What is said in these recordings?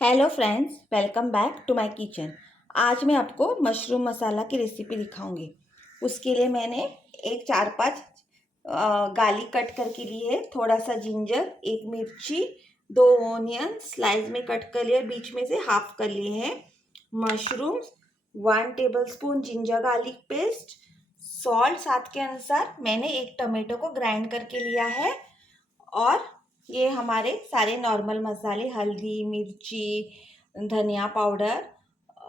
Hello friends, welcome back to my kitchen. आज मैं आपको मशरूम मसाला की रेसिपी दिखाऊंगी। उसके लिए मैंने एक 4-5 गार्लिक कट करके ली है, थोड़ा सा जिंजर, एक मिर्ची, 2 ऑनियन स्लाइस में कट कर लिए, बीच में से हाफ कर लिए हैं, mushrooms, 1 tablespoon ginger garlic paste, salt स्वाद के अनुसार। मैंने एक टमाटो को ग्राइंड करके लिया है और ये हमारे सारे नॉर्मल मसाले, हल्दी, मिर्ची, धनिया पाउडर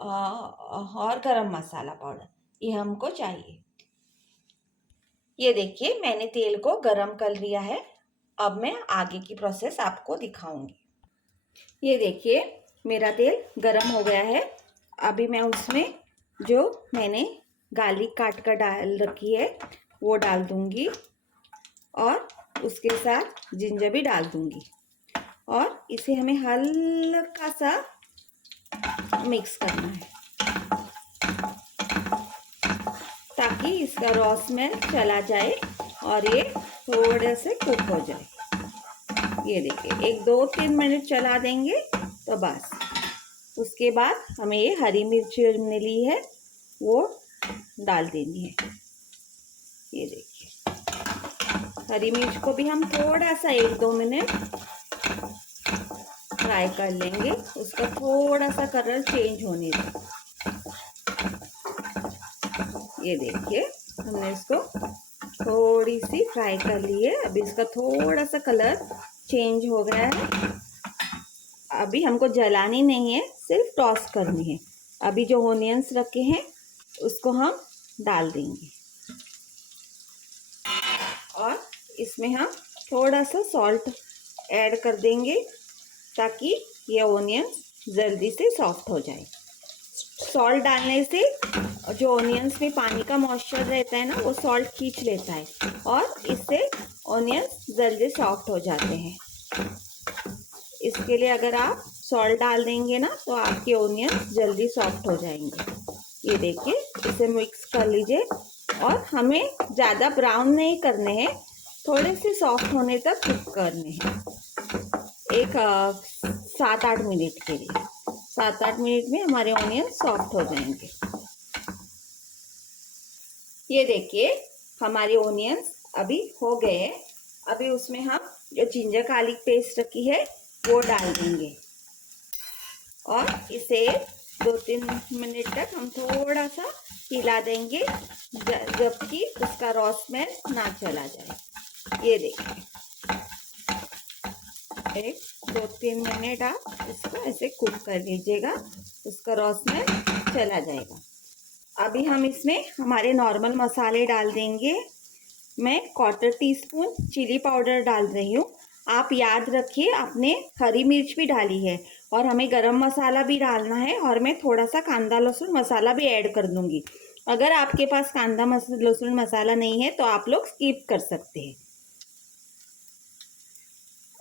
और गरम मसाला पाउडर, ये हमको चाहिए। ये देखिए, मैंने तेल को गरम कर लिया है। अब मैं आगे की प्रोसेस आपको दिखाऊंगी। ये देखिए, मेरा तेल गरम हो गया है। अभी मैं उसमें जो मैंने गार्लिक काट कर डाल रखी है वो डाल दूंगी और उसके साथ जिंजर भी डाल दूंगी और इसे हमें हल्का सा मिक्स करना है ताकि इसका रॉ स्मेल चला जाए और ये थोड़े से कुक हो जाए। ये देखिए, 1-2-3 मिनट चला देंगे तो बस। उसके बाद हमें ये हरी मिर्च हमने ली है वो डाल देनी है। ये देखिए, हरी मिर्च को भी हम थोड़ा सा 1-2 मिनट फ्राई कर लेंगे, उसका थोड़ा सा कलर चेंज होने दें। ये देखिए, हमने इसको थोड़ी सी फ्राई कर ली है। अभी इसका थोड़ा सा कलर चेंज हो गया है। अभी हमको जलानी नहीं है, सिर्फ टॉस करनी है। अभी जो ऑनियंस रखे हैं उसको हम डाल देंगे और इसमें हम थोड़ा सा सॉल्ट ऐड कर देंगे ताकि ये ऑनियंस जल्दी से सॉफ्ट हो जाए। सॉल्ट डालने से जो ऑनियंस में पानी का मॉइस्चर रहता है ना, वो सॉल्ट खींच लेता है और इससे ऑनियंस जल्दी सॉफ्ट हो जाते हैं। इसके लिए अगर आप सॉल्ट डाल देंगे ना तो आपके ऑनियंस जल्दी सॉफ्ट हो जाएंगे। ये देखिए, इसे मिक्स कर लीजिए और हमें ज़्यादा ब्राउन नहीं करने हैं, थोड़े से सॉफ्ट होने तक कुक करने हैं। एक 7-8 मिनट के लिए। 7-8 मिनट में हमारे ऑनियन सॉफ्ट हो जाएंगे। ये देखिए, हमारे ऑनियंस अभी हो गए हैं। अभी उसमें हम जो जिंजर गार्लिक पेस्ट रखी है वो डाल देंगे और इसे 2-3 मिनट तक हम थोड़ा सा हिला देंगे जबकि उसका रॉ स्मेल ना चला जाए। ये देखिए, 1-2-3 मिनट आप इसको ऐसे कुक कर लीजिएगा, उसका रॉ स्मेल चला जाएगा। अभी हम इसमें हमारे नॉर्मल मसाले डाल देंगे। मैं 1/4 टीस्पून चिली पाउडर डाल रही हूँ। आप याद रखिए, आपने हरी मिर्च भी डाली है और हमें गरम मसाला भी डालना है और मैं थोड़ा सा कांदा लहसुन मसाला भी ऐड कर दूंगी। अगर आपके पास कांदा लहसुन मसाला नहीं है तो आप लोग स्किप कर सकते हैं।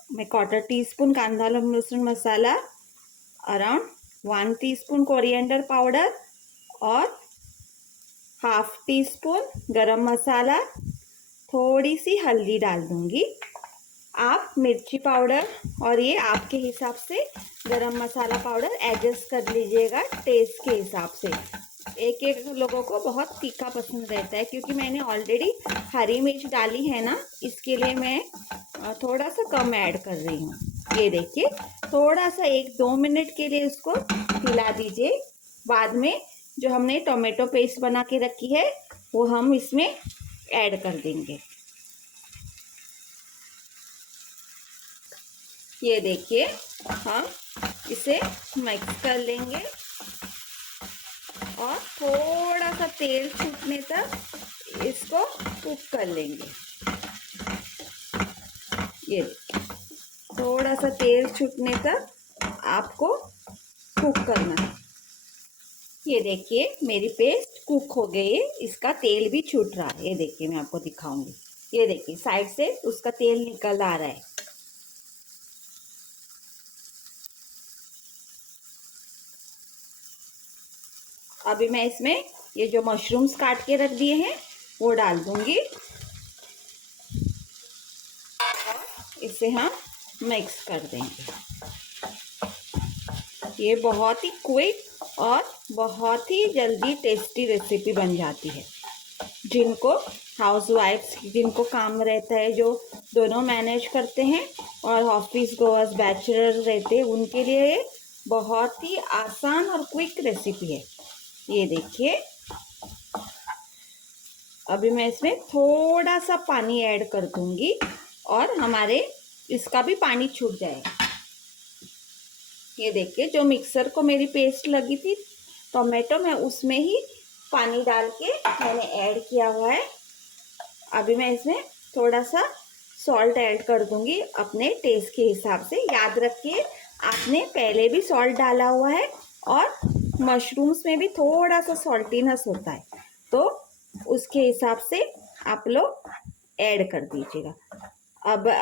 मैं 1/4 टीस्पून कांदा लहसुन मसाला, अराउंड 1 टीस्पून कोरिएंडर पाउडर और 1/2 टीस्पून गरम मसाला, थोड़ी सी हल्दी डाल दूंगी। आप मिर्ची पाउडर और ये आपके हिसाब से गरम मसाला पाउडर एडजस्ट कर लीजिएगा टेस्ट के हिसाब से। एक एक लोगों को बहुत तीखा पसंद रहता है, क्योंकि मैंने ऑलरेडी हरी मिर्च डाली है ना, इसके लिए मैं थोड़ा सा कम ऐड कर रही हूँ। ये देखिए, थोड़ा सा 1-2 मिनट के लिए उसको हिला दीजिए। बाद में जो हमने टोमेटो पेस्ट बना के रखी है वो हम इसमें ऐड कर देंगे। ये देखिए, हम इसे मिक्स कर लेंगे और थोड़ा सा तेल छूटने तक इसको कुक कर लेंगे। ये थोड़ा सा तेल छूटने तक आपको कुक करना है। ये देखिए, मेरी पेस्ट कुक हो गई है, इसका तेल भी छूट रहा है। ये देखिए, मैं आपको दिखाऊंगी। ये देखिए, साइड से उसका तेल निकल आ रहा है। अभी मैं इसमें ये जो मशरूम्स काट के रख दिए हैं वो डाल दूंगी और इसे हम मिक्स कर देंगे। ये बहुत ही क्विक और बहुत ही जल्दी टेस्टी रेसिपी बन जाती है। जिनको हाउसवाइफ्स जिनको काम रहता है, जो दोनों मैनेज करते हैं और ऑफिस गोअर्स बैचलर रहते हैं, उनके लिए ये बहुत ही आसान और क्विक रेसिपी है। ये देखिए, अभी मैं इसमें थोड़ा सा पानी ऐड कर दूंगी और हमारे इसका भी पानी छूट जाएगा। ये देखिए, जो मिक्सर को मेरी पेस्ट लगी थी टोमेटो, मैं उसमें ही पानी डाल के मैंने ऐड किया हुआ है। अभी मैं इसमें थोड़ा सा सॉल्ट ऐड कर दूंगी अपने टेस्ट के हिसाब से। याद रखिए, आपने पहले भी सॉल्ट डाला हुआ है और मशरूम्स में भी थोड़ा सा सॉल्टीनेस होता है, तो उसके हिसाब से आप लोग ऐड कर दीजिएगा।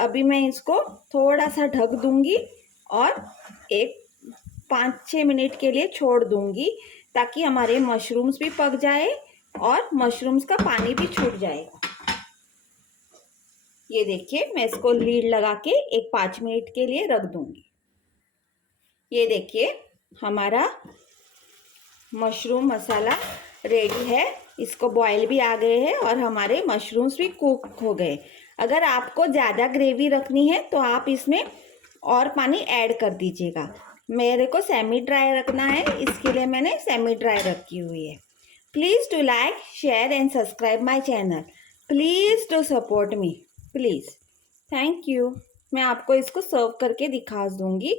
अभी मैं इसको थोड़ा सा ढक दूंगी और एक 5-6 मिनट के लिए छोड़ दूंगी, ताकि हमारे मशरूम्स भी पक जाए और मशरूम्स का पानी भी छूट जाएगा। ये देखिए, मैं इसको लीड लगा के एक 5 मिनट के लिए रख दूंगी। ये देखिए, हमारा मशरूम मसाला रेडी है। इसको बॉयल भी आ गए हैं और हमारे मशरूम्स भी कुक हो गए। अगर आपको ज़्यादा ग्रेवी रखनी है तो आप इसमें और पानी ऐड कर दीजिएगा। मेरे को सेमी ड्राई रखना है, इसके लिए मैंने सेमी ड्राई रखी हुई है। Please do like, share and subscribe my channel. Please do support me, please. Thank you. मैं आपको इसको सर्व करके दिखा दूंगी।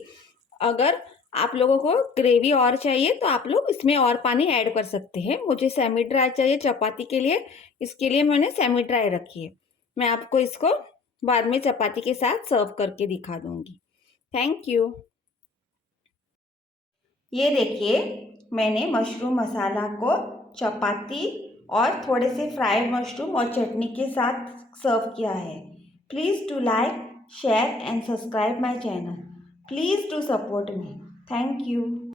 अगर आप लोगों को ग्रेवी और चाहिए तो आप लोग इसमें और पानी ऐड कर सकते हैं। मुझे सेमी ड्राई चाहिए चपाती के लिए, इसके लिए मैंने सेमी ड्राई रखी है। मैं आपको इसको बाद में चपाती के साथ सर्व करके दिखा दूंगी। Thank you. ये देखिए, मैंने मशरूम मसाला को चपाती और थोड़े से फ्राइड मशरूम और चटनी के साथ सर्व किया है। Please do like, share and subscribe my channel. Please do support me. Thank you.